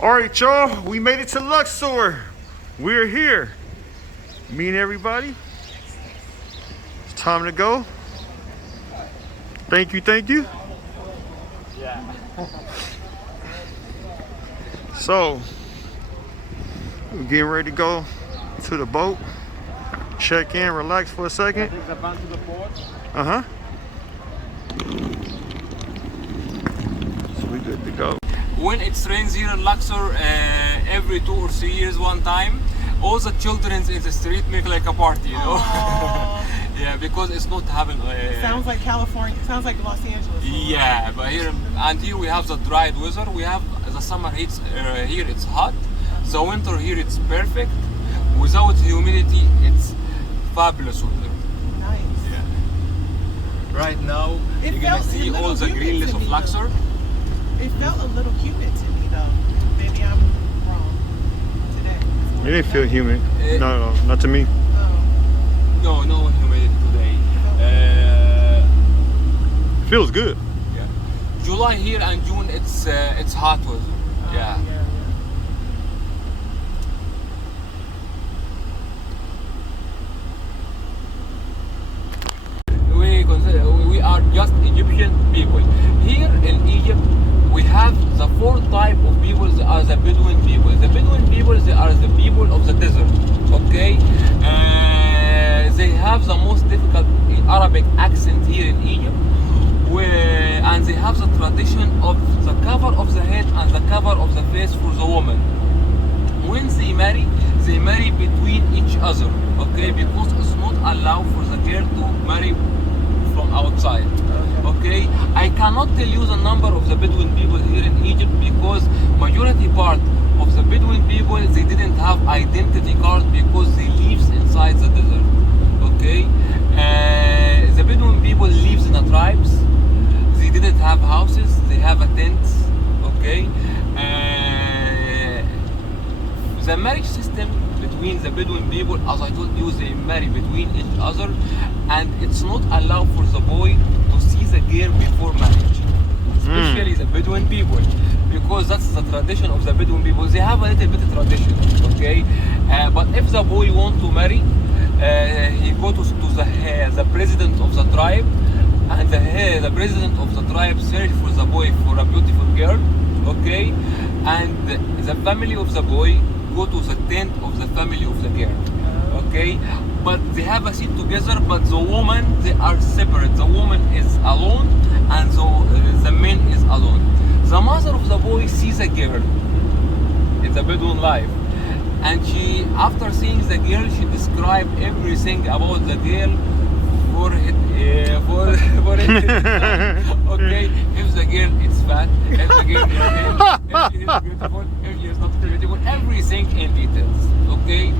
All right, y'all, we made it to Luxor. We're here. Me and everybody. It's time to go. Thank you, thank you. Yeah. So, we're getting ready to go to the boat. Check in, relax for a second. Take the van to the port. Uh-huh. So we good to go. When it rains here in Luxor, every 2 or 3 years one time, all the children in the street make like a party, you know? Yeah, because it's not having... sounds like California, sounds like Los Angeles. Yeah, but here we have the dried weather. We have the summer heat, here it's hot. The winter here it's perfect. Without humidity, it's fabulous weather. Nice. Yeah. Right now, It you're gonna felt see a little all the humid greenness to of me, Luxor. It felt a little humid to me though. Maybe I'm wrong today. It didn't feel humid. No, not to me. No humidity today. It feels good. Yeah. July here and June, it's hot weather. Yeah. We are just Egyptian people. Here in Egypt, we have the 4 types of people. They are the Bedouin people. The Bedouin people, they are the people of the desert. Okay, they have the most difficult Arabic accent here in Egypt, and they have the tradition of the cover of the head and the cover of the face for the woman. When they marry between each other. Okay, because it's not allowed for the girl to marry from outside. Okay, I cannot tell you the number of the Bedouin people here in Egypt because majority part of the Bedouin people, they didn't have identity cards because they live inside the desert. Okay, the Bedouin people lives in the tribes. They didn't have houses. They have a tent. Okay, the marriage system between the Bedouin people, as I told you, they marry between each other, and it's not allowed for the boy to see the girl before marriage, especially the Bedouin people, because that's the tradition of the Bedouin people. They have a little bit of tradition, okay? But if the boy want to marry, he go to the president of the tribe, and the president of the tribe search for the boy for a beautiful girl, okay? And the family of the boy go to the tent of the family of the girl, okay? But they have a seat together, but the woman, they are separate. The woman is alone and the man is alone. The mother of the boy sees a girl in the Bedouin life, and she, after seeing the girl, she describes everything about the girl for it. Okay, if the girl is fat, if the girl is thin, if she is beautiful, if she is not beautiful, everything in details. Okay.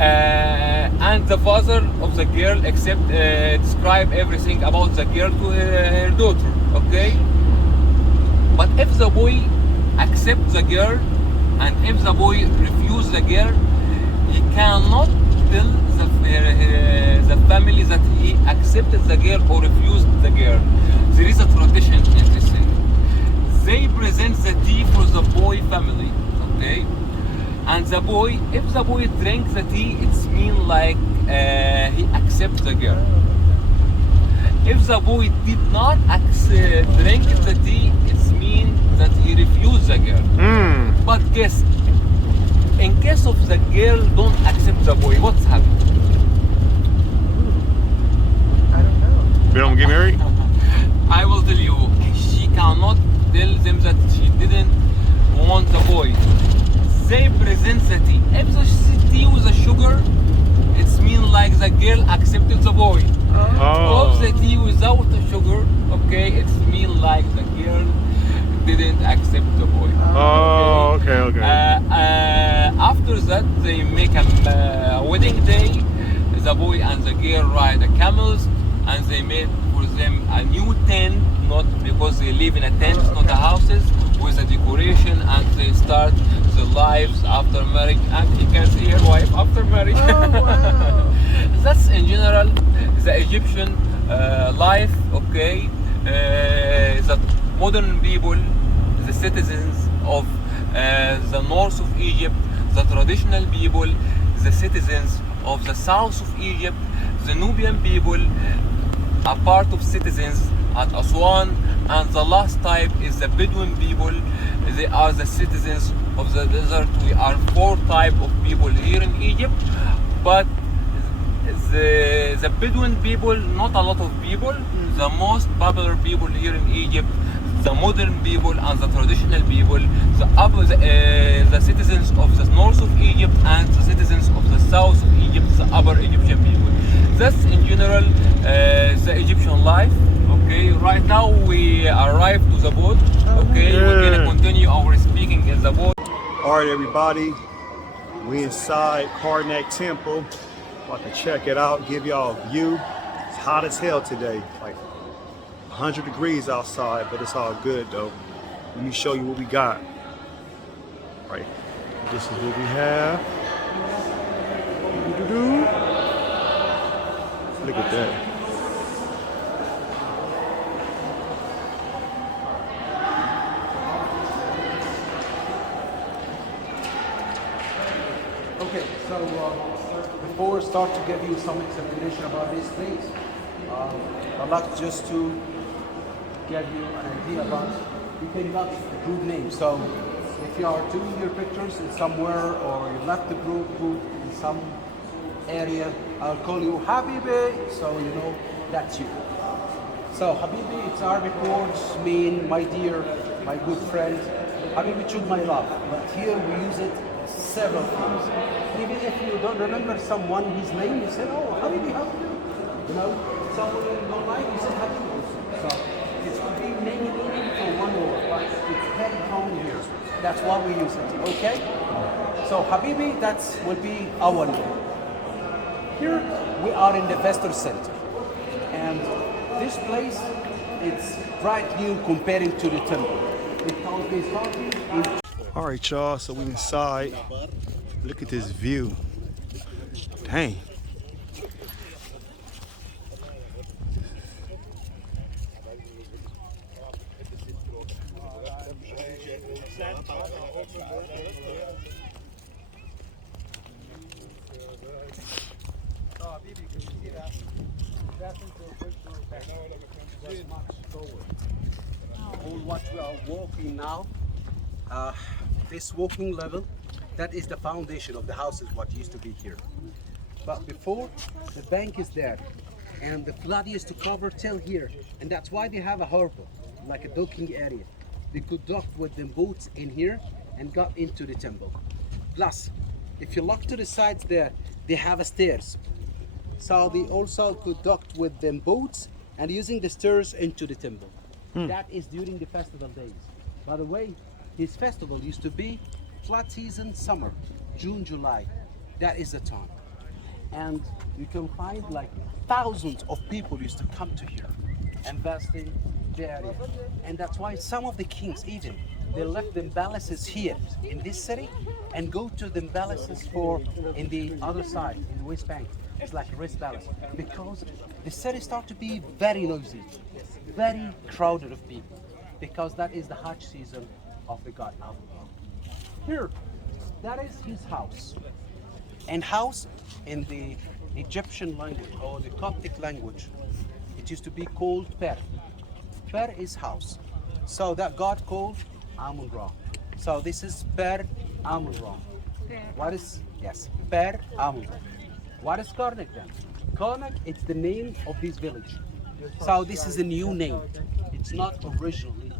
And the father of the girl describe everything about the girl to her daughter. Okay. But if the boy accepts the girl, and if the boy refuses the girl, he cannot tell the family that he accepted the girl or refused the girl. There is a tradition in this thing. They present the tea for the boy family, okay? And the boy, if the boy drinks the tea, it's mean like he accepts the girl. If the boy did not drink the tea, it's mean that he refused the girl. But guess, in case of the girl don't accept the boy, what's happened? I don't know. They don't get married? I will tell you, she cannot tell them that she didn't want the boy. They present the tea. If the tea with the sugar, it's mean like the girl accepted the boy. If the tea without the sugar, okay, it's mean like the girl didn't accept the boy. Okay. After that, they make a wedding day. The boy and the girl ride the camels, and they made for them a new tent, not because they live in a tent, not the houses, with a decoration, and they start the lives after marriage, and he can see her wife after marriage. Wow. That's in general the Egyptian life, okay? The modern people, the citizens of the north of Egypt, the traditional people, the citizens of the south of Egypt, the Nubian people, a part of citizens at Aswan, and the last type is the Bedouin people. They are the citizens of the desert. We are 4 types of people here in Egypt, but the Bedouin people, not a lot of people. The most popular people here in Egypt, the modern people and the traditional people, the citizens of the north of Egypt and the citizens of the south of Egypt, the upper Egyptian people. That's in general the Egyptian life. Okay, right now we arrived to the boat. Okay, we're gonna continue our speaking in the boat. All right, everybody, we inside Karnak Temple. About to check it out, give y'all a view. It's hot as hell today, like 100 degrees outside, but it's all good though. Let me show you what we got. All right, this is what we have. Look at that. Okay, so before I start to give you some explanation about these things, I'd like just to give you an idea about, you can love a group name. So if you are doing your pictures in somewhere or you left the group in some area, I'll call you Habibi, so you know that's you. So Habibi, it's Arabic words mean my dear, my good friend. Habibi should my love, but here we use it several times. Even if you don't remember someone, his name, you say, oh, Habibi, how do you do? You know, someone you don't like, you say Habibi also. So it could be many meaning for one word, but it's very common here. That's why we use it, okay? So Habibi, that will be our name. Here we are in the Vestor Center. And this place, it's right new comparing to the temple. Because they started in All right, y'all, so we inside. Look at this view. Dang. All what we are walking now, this walking level, that is the foundation of the houses what used to be here. But before, the bank is there, and the flood used to cover till here, and that's why they have a harbor, like a docking area. They could dock with them boats in here and got into the temple. Plus, if you look to the sides there, they have a stairs. So they also could dock with them boats and using the stairs into the temple. That is during the festival days. By the way, his festival used to be flood season, summer, June, July. That is the time. And you can find like thousands of people used to come to here, investing the area. And that's why some of the kings even, they left the palaces here in this city and go to the palaces for in the other side, in the West Bank. It's like a rest palace. Because the city started to be very noisy, very crowded of people. Because that is the Hajj season of the god Allah. Here, that is his house. And house in the Egyptian language or the Coptic language, it used to be called Per. Per is house. So that god called Amun-Ra. So this is Per Amun-Ra. What is, yes, Per Amun-Ra. What is Karnak then? Karnak, it's the name of this village. So this is a new name. It's not originally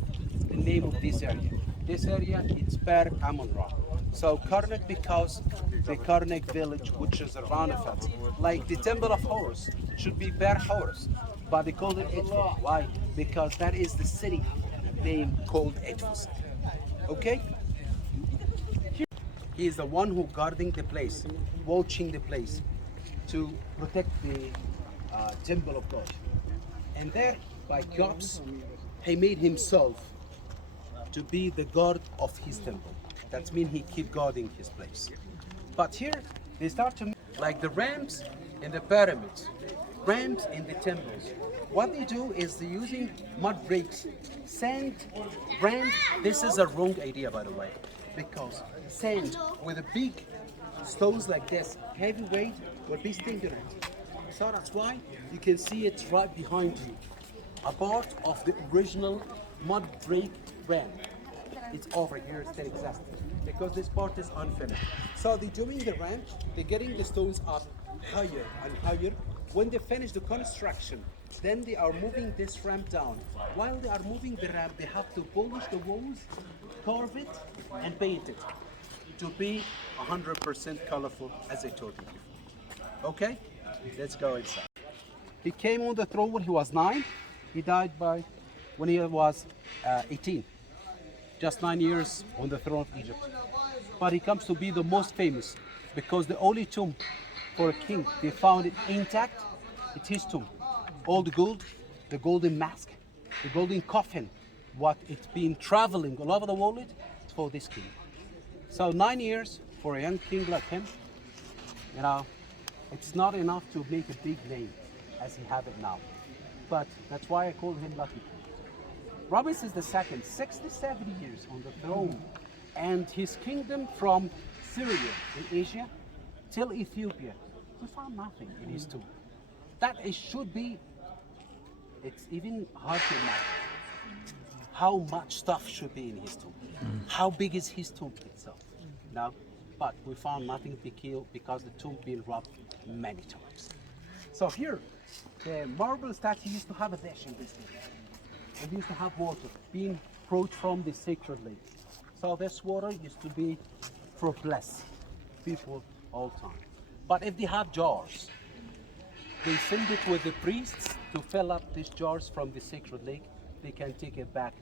the name of this area. This area, it's Per Amun-Ra. So Karnak because the Karnak village, which is around it, like the temple of Horus, should be Per Horus, but they called it Edfu. Why? Because that is the city name called Edfu. Okay? He is the one who guarding the place, watching the place to protect the temple of God. And there, by God's, he made himself to be the guard of his temple. That means he keep guarding his place. But here, they start to like the ramps in the pyramids. ramps in the temples. What they do is they're using mud bricks, sand, ramp. This is a wrong idea, by the way, because sand with a big stones like this, heavy weight, will be stinging it. So that's why you can see it right behind you. A part of the original mud brick ramp. It's over here, still exists, because this part is unfinished. So they're doing the ramp, they're getting the stones up higher and higher. When they finish the construction, then they are moving this ramp down. While they are moving the ramp, they have to polish the walls, carve it, and paint it to be 100% colorful, as I told you before. Okay, let's go inside. He came on the throne when he was 9. He died when he was 18. Just 9 years on the throne of Egypt. But he comes to be the most famous because the only tomb for a king, they found it intact. It's his tomb. All the gold, the golden mask, the golden coffin, what it's been traveling all over the world, it's for this king. So 9 years for a young king like him, you know, it's not enough to make a big name as he have it now. But that's why I call him lucky. Ramesses II, 67 years on the throne, and his kingdom from Syria in Asia till Ethiopia, we found nothing in his tomb. That it should be, it's even hard to imagine how much stuff should be in his tomb. How big is his tomb itself? No, but we found nothing because the tomb been robbed many times. So here, the marble statue used to have a dish in this thing. It used to have water being brought from the sacred lake. So this water used to be for bless people all time. But if they have jars, they send it with the priests to fill up these jars from the sacred lake. They can take it back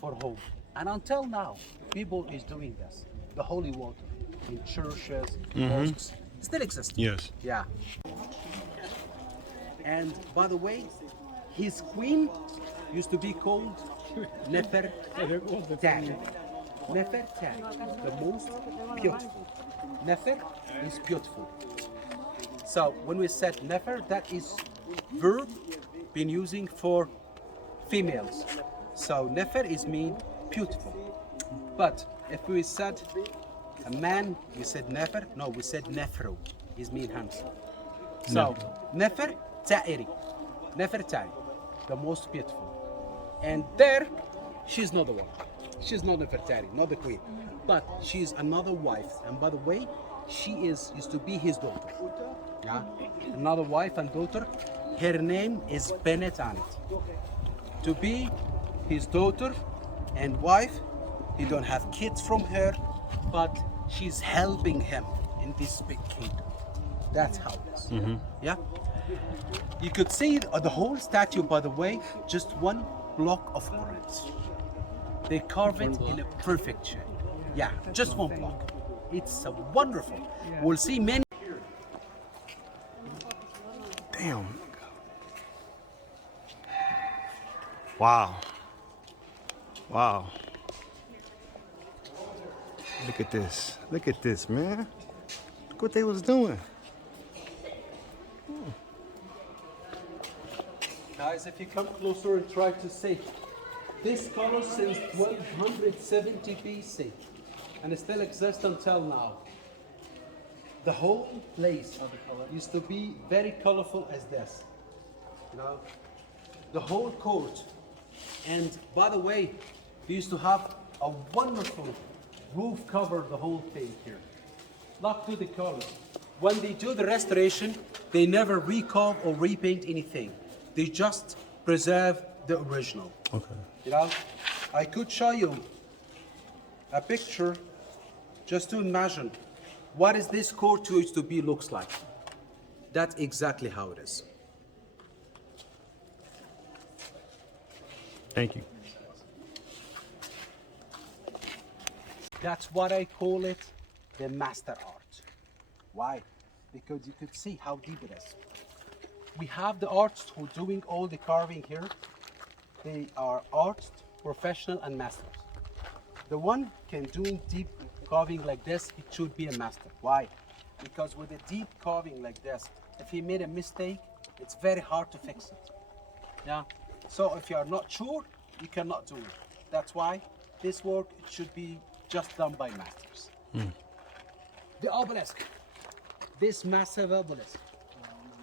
for home. And until now, people is doing this. The holy water in churches, mosques, still exists. Yes. Yeah. And by the way, his queen used to be called Nefertari. Nefertari, the most beautiful. Nefer is beautiful. So when we said Nefer, that is verb been using for females. So Nefer is mean beautiful. But if we said a man, we said Nefer. No, we said Nefro is mean handsome. So Nefer Ta'iri, Nefertari, the most beautiful. And there, she's not the one. She's not Nefertari, not the queen. But she's another wife. And by the way, she used to be his daughter. Yeah? Another wife and daughter. Her name is Bennett Anet. To be his daughter and wife, he don't have kids from her, but she's helping him in this big kingdom. That's how it is. Yeah? You could see the whole statue, by the way, just one block of granite. They carve it in a perfect shape. Yeah, just one block. It's wonderful. We'll see many. Damn. Wow. Wow. Look at this. Look at this, man. Look what they was doing. Guys, if you come closer and try to see, this color since 1270 BC, and it still exists until now. The whole place used to be very colorful as this. You know, the whole court. And by the way, we used to have a wonderful roof cover the whole thing here. Look to the colors. When they do the restoration, they never recarve or repaint anything. They just preserve the original. Okay. You know, I could show you a picture just to imagine what is this court used to be looks like. That's exactly how it is. Thank you. That's what I call it, the master art. Why? Because you could see how deep it is. We have the artists who are doing all the carving here. They are artists, professional and masters. The one can doing deep carving like this, it should be a master. Why? Because with a deep carving like this, if he made a mistake, It's very hard to fix it. Yeah. So if you are not sure, you cannot do it. That's why this work should be just done by masters. The obelisk. This massive obelisk.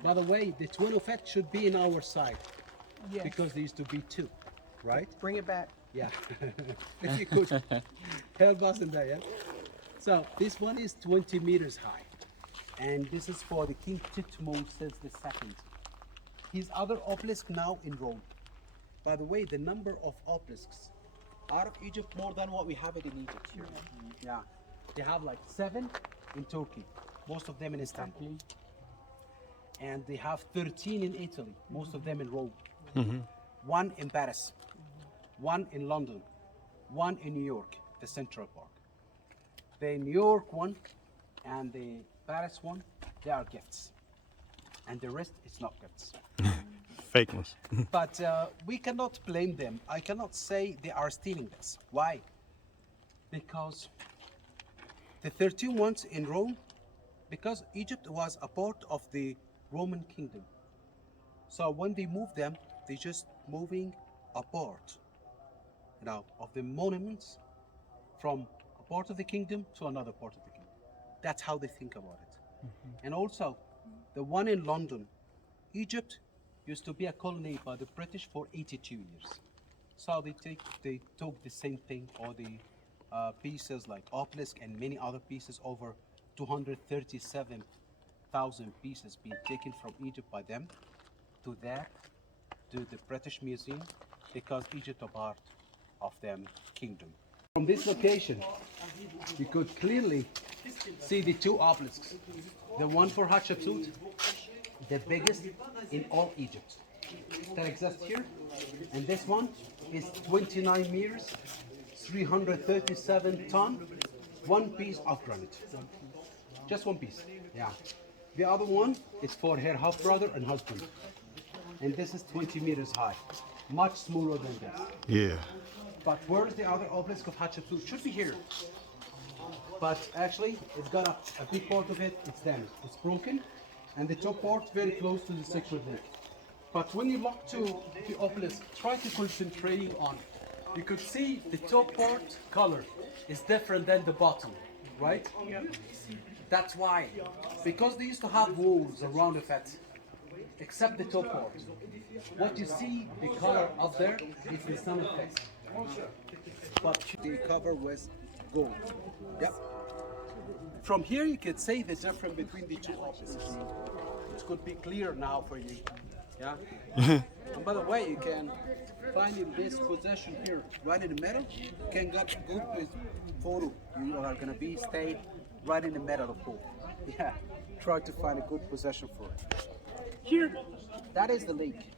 By the way, the twin of it should be in our side Yes. because there used to be two, right? Bring it back. Yeah. If you could help us in that, yeah. So this one is 20 meters high, and this is for the King Tutmosis II. His other obelisk now in Rome. By the way, the number of obelisks out of Egypt more than what we have it in Egypt here. Yeah. They have like 7 in Turkey, most of them in Istanbul. And they have 13 in Italy, most of them in Rome. 1 in Paris, 1 in London, 1 in New York, the Central Park. The New York one and the Paris one, they are gifts. And the rest is not gifts. Fake ones. But we cannot blame them. I cannot say they are stealing this. Why? Because the 13 ones in Rome, because Egypt was a part of the Roman kingdom. So when they move them, they just moving a part, of the monuments from a part of the kingdom to another part of the kingdom. That's how they think about it. And also, the one in London, Egypt used to be a colony by the British for 82 years. So they took the same thing, or the pieces like obelisk and many other pieces, over 237,000 pieces being taken from Egypt by them to the British Museum, because Egypt is a part of them kingdom. From this location, you could clearly see the 2 obelisks. The one for Hatshepsut, the biggest in all Egypt, that exists here. And this one is 29 meters, 337 tons, 1 piece of granite. Just 1 piece, yeah. The other one is for her half-brother and husband. And this is 20 meters high, much smaller than this. Yeah. But where's the other obelisk of Hatshepsut? Should be here. But actually, it's got a big part of it, it's damaged. It's broken, and the top part very close to the sacred lake. But when you look to the obelisk, try to concentrate on. You could see the top part color is different than the bottom, right? That's why. Because they used to have walls around of it, except the top part. What you see, the color up there, is the sun effect. But the cover was gold. Yep. From here you can see the difference between the 2 obelisks. It could be clear now for you. Yeah. And by the way, you can find in this position here, right in the middle, you can get a good photo. You are gonna be stayed right in the middle of the pool. Yeah. Try to find a good position for it. Here, that is the lake.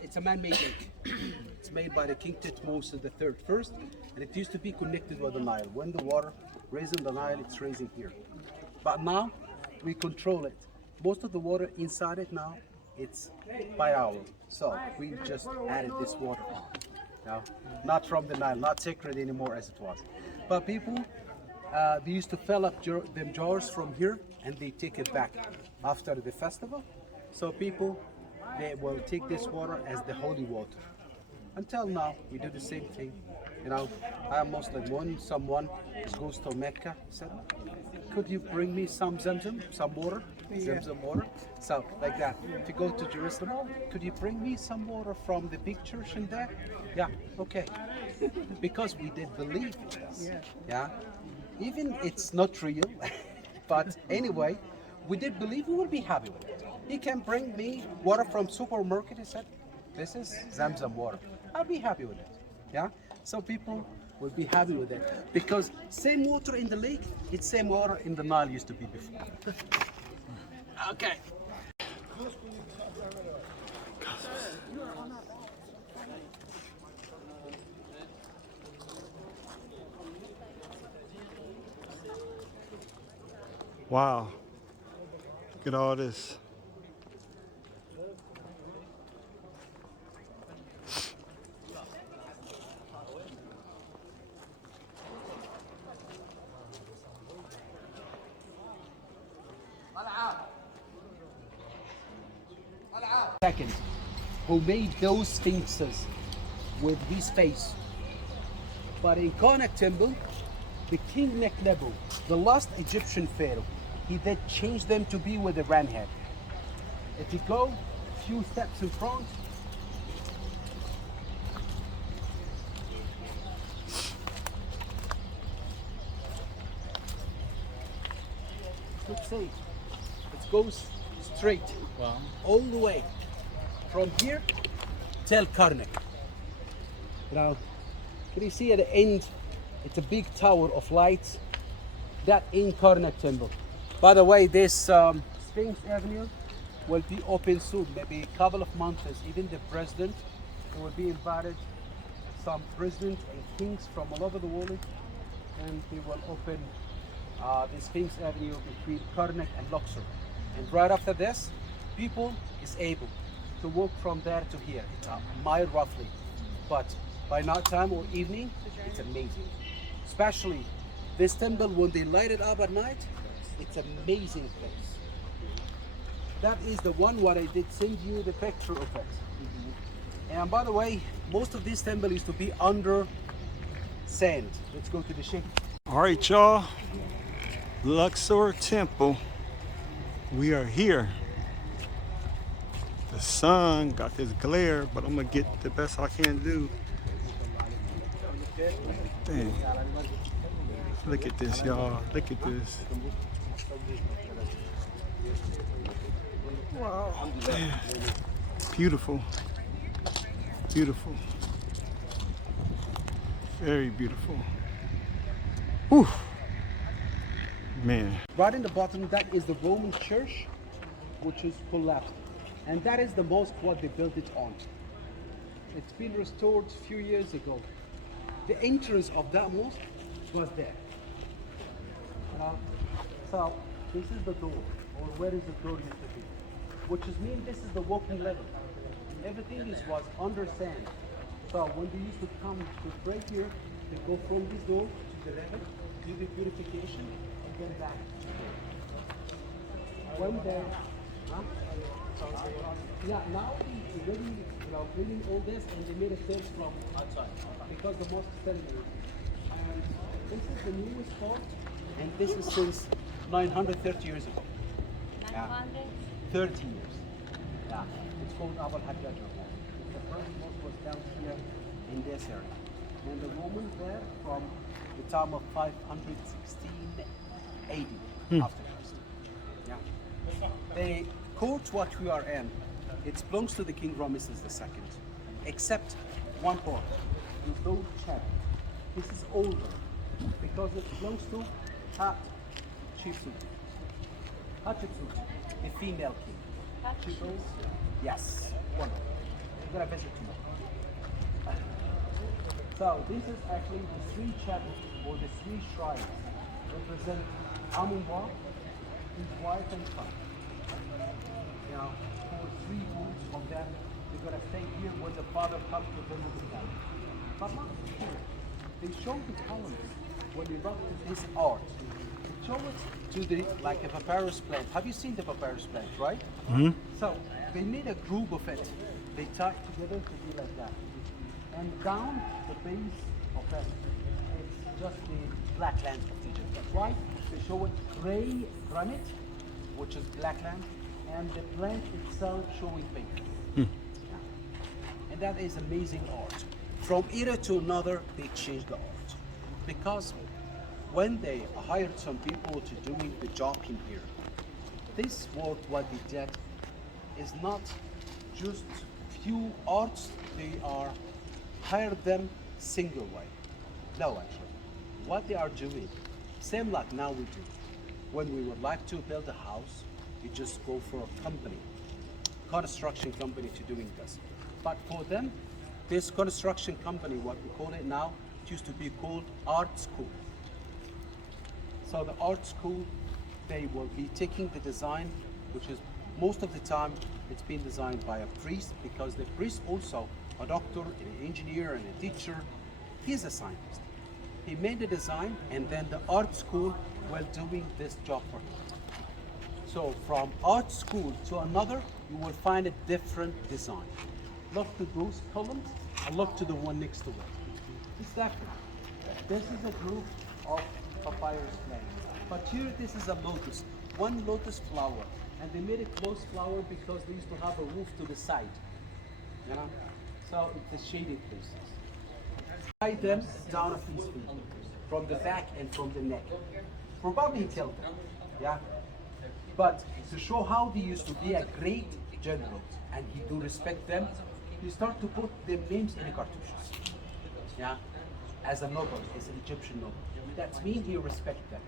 It's a man-made lake. It's made by the King Tutmosis III first, and it used to be connected with the Nile. When the water raising the Nile, it's raising here. But now we control it. Most of the water inside it now, it's by hour. So we just added this water on. Now, not from the Nile, not sacred anymore as it was. But people, they used to fill up them jars from here, and they take it back after the festival. So people, they will take this water as the holy water. Until now, we do the same thing. I am Muslim. When someone goes to Mecca, said, could you bring me some Zamzam, some water? Zamzam water. So, like that. If you go to Jerusalem, could you bring me some water from the big church in there? Yeah, okay. Because we did believe in this. Yeah. Even it's not real, but anyway, we did believe, we will be happy with it. He can bring me water from supermarket, he said, this is Zamzam water. I'll be happy with it. Yeah. So people will be happy with it, because same water in the lake, it's same water in the Nile used to be before. Okay. Wow. Look at all this. II, who made those sphinxes with his face. But in Karnak temple, the king Nekhlebu, the last Egyptian pharaoh, he did change them to be with a ram head. If you go a few steps in front, let's say it goes straight all the way from here till Karnak. Now, can you see at the end? It's a big tower of lights. That in Karnak temple. By the way, this Sphinx Avenue will be open soon, maybe a couple of months. Even the president will be invited, some presidents and kings from all over the world, and they will open the Sphinx Avenue between Karnak and Luxor. And right after this, people is able to walk from there to here. It's a mile roughly, but by night time or evening, it's amazing. Especially this temple, when they light it up at night, it's an amazing place. That is the one what I did send you the picture of it. And by the way, most of this temple used to be under sand. Let's go to the ship. All right, y'all. Luxor Temple. We are here. The sun got this glare, but I'm gonna get the best I can do. Dang. Look at this, y'all. Look at this. Wow. Man. Beautiful. Beautiful. Very beautiful. Whew. Man. Right in the bottom, that is the Roman church, which is collapsed. And that is the mosque what they built it on. It's been restored a few years ago. The entrance of that mosque was there. So this is the door, or where is the door used to be, which is mean this is the walking level. Everything was under sand. So when they used to come to pray here, they go from this door to the level, do the purification, and then back to here. When they, yeah, now they really, building all this, and they made a stairs from outside because the mosque is telling you. And this is the newest part, and this is since 930 years ago. 30 years. Yeah, it's called Abul Hajjaj Mosque. The first mosque was down here in this area. And the Romans there from the time of 516 AD after Christ. Yeah. The court what we are in, it belongs to the King Ramesses II, except one part. There's no chapel. This is older because it belongs to Hatshepsut, the female king. She goes, yes, one. We're gonna visit tomorrow. So this is actually the three chapels or the three shrines represent Amun-Ra, his wife and son. Now, for 3 months of them, they're gonna stay here when the father comes to visit them. But not here. They show the columns when they wrote this art. They show it to the like a papyrus plant. Have you seen the papyrus plant, right? Mm-hmm. So they made a group of it. They tied together to be like that. And down the base of it, it's just the black land of Egypt. That's why they show it gray granite, which is black land, and the plant itself showing pink. Yeah. And that is amazing art. From era to another, they changed the art. Because when they hired some people to doing the job in here, this work, what they did, is not just few arts, they are hired them single way. No, actually. What they are doing, same like now we do. When we would like to build a house, we just go for a company, construction company to doing this. But for them, this construction company, what we call it now, it used to be called art school. So the art school, they will be taking the design, which is most of the time it's been designed by a priest, because the priest also a doctor, an engineer, and a teacher. He's a scientist. He made the design, and then the art school was doing this job for him. So from art school to another, you will find a different design. Look to those columns and look to the one next to it. It's different. This is a group of papyrus plants. But here, this is a lotus, one lotus flower. And they made a closed flower because they used to have a roof to the side. You know? So it's a shaded places. Tie them down of his feet, from the back and from the neck. Probably killed them. Yeah? But to show how they used to be a great general and he do respect them, he start to put their names in the cartouches. Yeah? As a noble, as an Egyptian noble. That means he respect them.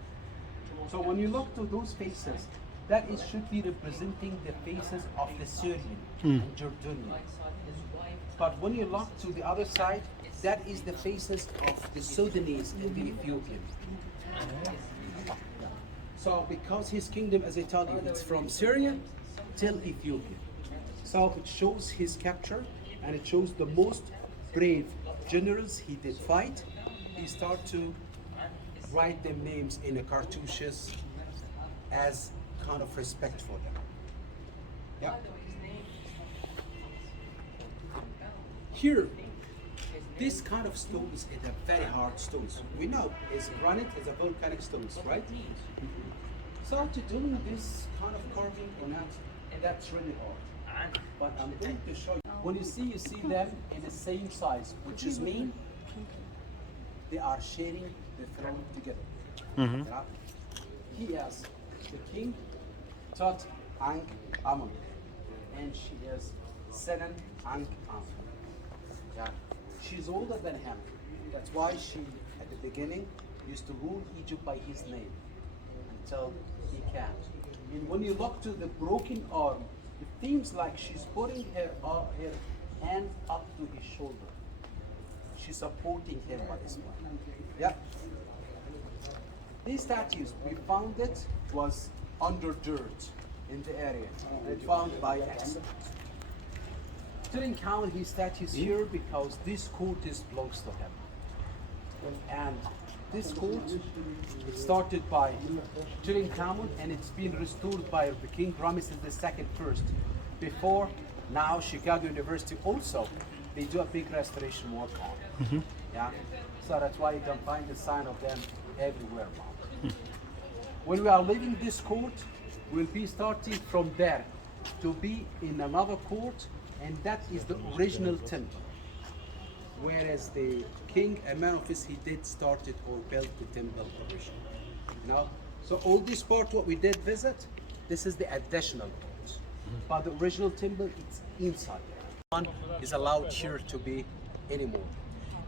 So when you look to those faces, that is should be representing the faces of the Syrian and Jordanian. But when you look to the other side, that is the faces of the Sudanese and the Ethiopian. So because his kingdom, as I told you, it's from Syria till Ethiopia. So it shows his capture and it shows the most brave generals he did fight. He start to write their names in the cartouches as kind of respect for them. Yeah. Here, this kind of stones is a very hard stones. We know it's granite, is a volcanic stones, right? So to doing this kind of carving or not, that's really hard. But I'm going to show you. When you see them in the same size, which is mean they are sharing the throne together. Yeah? He has the king, Tut Ankh Amun, and she is Senen Ankh Amun. Yeah? She's older than him. That's why she, at the beginning, used to rule Egypt by his name until he can. And when you look to the broken arm, it seems like she's putting her hand up to his shoulder. She's supporting him by this one. Yeah. These statues, we found it was under dirt in the area. And found by accident. Didn't count his statues here because this court belongs to him. And this court, it started by Tutankhamun and it's been restored by the King Ramesses II first. Before, now Chicago University also, they do a big restoration work on it. Yeah? So that's why you can find the sign of them everywhere around. When we are leaving this court, we'll be starting from there to be in another court, and that is the original temple. Whereas the king Amenhotep, he did started or built the temple originally. You know? So all this part what we did visit, this is the additional part. But the original temple, it's inside. One is allowed here to be anymore.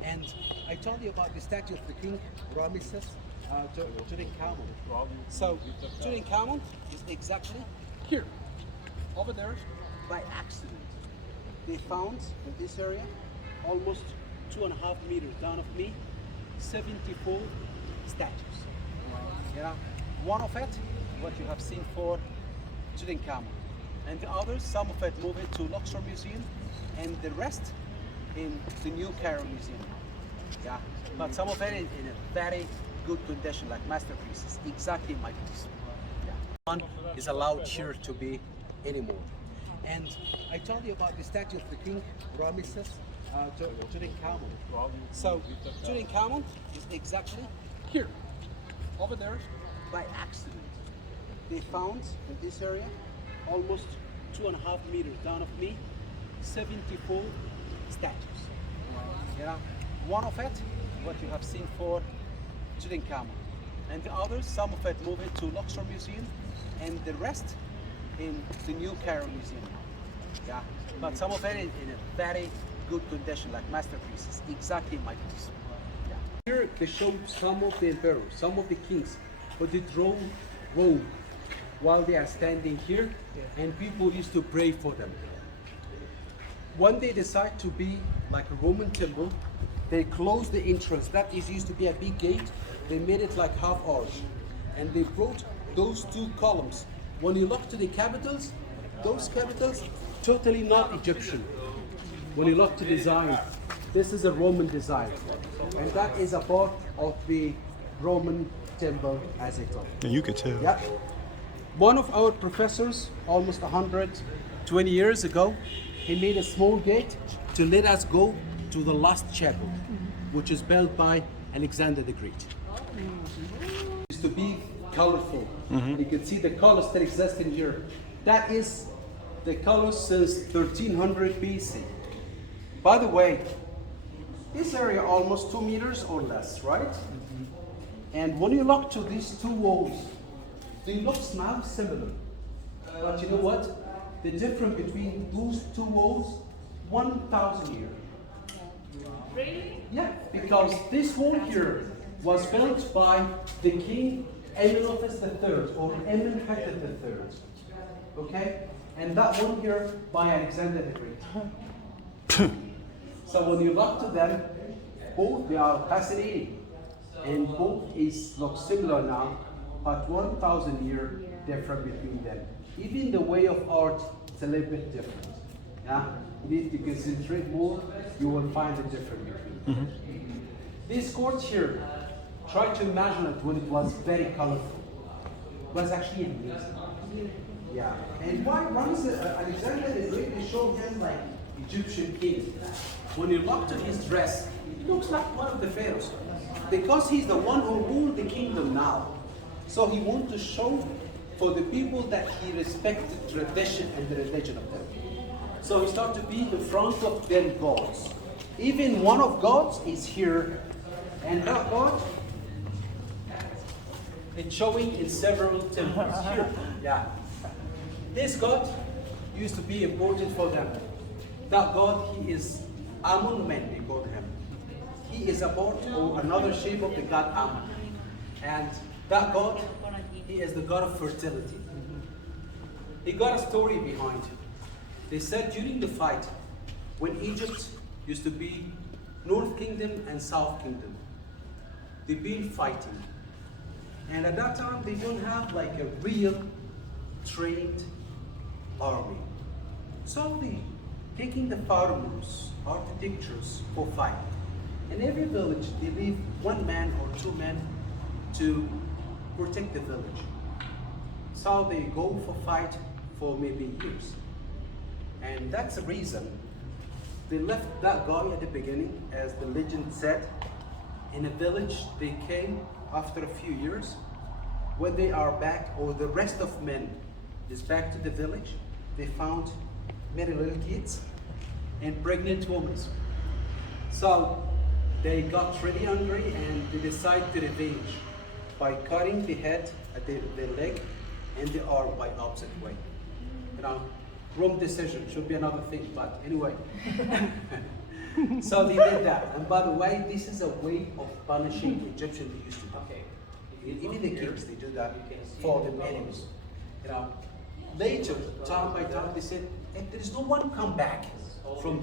And I told you about the statue of the king Ramesses Tutankhamun. So Tutankhamun is exactly here, over there, by accident. They found in this area almost 2.5 meters down of me, 74 statues. Yeah, one of it, what you have seen for Tutankhamun, and the others, some of it moved to Luxor Museum, and the rest in the New Cairo Museum. Yeah, but some of it in a very good condition, like masterpieces, exactly my piece. Yeah. One is allowed here to be anymore. And I told you about the statue of the king Ramesses Tutankhamun. So Tutankhamun is exactly here, over there, by accident. They found in this area almost 2.5 meters down of me, 74 statues. Yeah, one of it, what you have seen for Tutankhamun, and the others, some of it moved to Luxor Museum, and the rest in the New Cairo Museum. Yeah, but some of it in a very good condition, like masterpieces, exactly my piece. Yeah. Here they show some of the emperors, some of the kings, but they draw Rome while they are standing here, and people used to pray for them. When they decide to be like a Roman temple, they closed the entrance. That is used to be a big gate. They made it like half arch, and they brought those two columns. When you look to the capitals, those capitals totally not Egyptian. When you look to design, this is a Roman design, and that is a part of the Roman temple, as I told you. Yeah, you could tell. Yeah. One of our professors, almost 120 years ago, he made a small gate to let us go to the last chapel, which is built by Alexander the Great. It used to be colorful. You can see the colors that exist in here. That is the colors since 1300 BC. By the way, this area almost 2 meters or less, right? And when you look to these two walls, they look now similar. But you know what? The difference between those two walls, 1,000 years. Really? Yeah, because this wall here was built by the king Amenhotep III or Amenhotep III. Okay? And that one here by Alexander the Great. So when you look to them, both they are fascinating. And both look similar now, but 1,000 years different between them. Even the way of art is a little bit different. Yeah? You need to concentrate more, you will find the difference between them. This court here, try to imagine it when it was very colorful. It was actually amazing. Yeah. And why once Alexander the Great, they showed him like Egyptian king. When you look to his dress, he looks like one of the pharaohs. Because he's the one who ruled the kingdom now. So he wanted to show for the people that he respected tradition and the religion of them. So he started to be in front of their gods. Even one of gods is here. And that god, it's showing in several temples here. Yeah. This god used to be important for them. That god, he is Amun-Men, they call him. He is a part or another shape of the god Amun. And that god, he is the god of fertility. He got a story behind him. They said during the fight, when Egypt used to be North Kingdom and South Kingdom, they've been fighting. And at that time, they don't have like a real trained army. So they taking the farmers, architectures for fight. In every village, they leave 1 man or 2 men to protect the village. So they go for fight for maybe years. And that's the reason they left that guy at the beginning, as the legend said. In a village, they came after a few years. When they are back, or the rest of men is back to the village, they found many little kids and pregnant women. So they got really hungry and they decided to revenge by cutting the head at the leg and the arm by opposite way. You know, wrong decision, should be another thing, but anyway. So they did that. And by the way, this is a way of punishing the Egyptians they used to do. Even the kings, they do that for the enemies. You know, later, time by time, they said, if there is no one come back from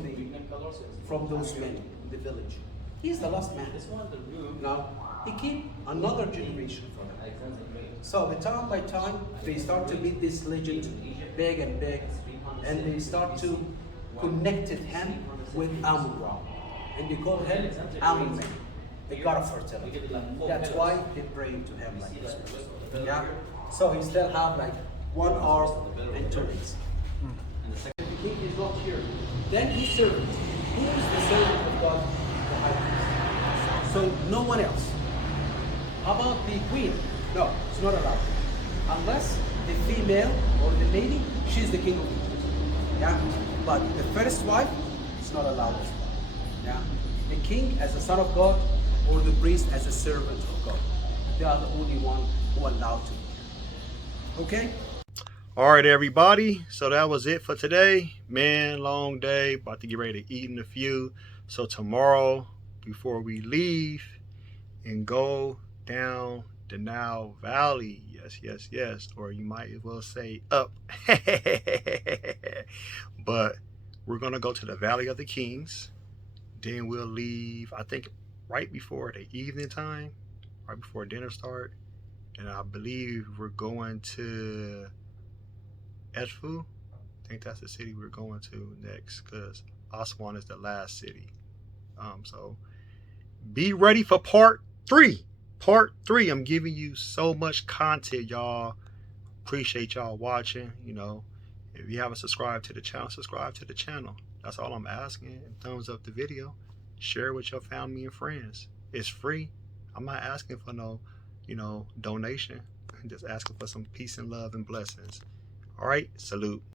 those men in the village, he's the last man. Now, he came another generation for them. So the time by time, they start to meet this legend big and big, and they start to connect him with Amun-Ra. And they call him Amun-Man, the god of fertility. That's why they pray to him like this. Yeah? So he still have like 1 arm and 2 legs. The king is not here. Then his servant. Who is the servant of God? The high priest. So no one else. How about the queen? No, it's not allowed. Unless the female or the lady, she's the king of Egypt. Yeah? But the first wife, it's not allowed. Yeah? The king as a son of God, or the priest as a servant of God. They are the only one who are allowed to be here. Okay? All right, everybody. So that was it for today. Man, long day. About to get ready to eat in a few. So tomorrow, before we leave and go down the Nile Valley, yes, or you might as well say up. But we're going to go to the Valley of the Kings. Then we'll leave, I think, right before the evening time, right before dinner start. And I believe we're going to Edfu. I think that's the city we're going to next, because Aswan is the last city. So be ready for part 3. Part 3. I'm giving you so much content, y'all. appreciate y'all watching. You know, if you haven't subscribed to the channel, subscribe to the channel. That's all I'm asking. And thumbs up the video. Share with your family and friends. It's free. I'm not asking for no, you know, donation. I'm just asking for some peace and love and blessings. All right, salute.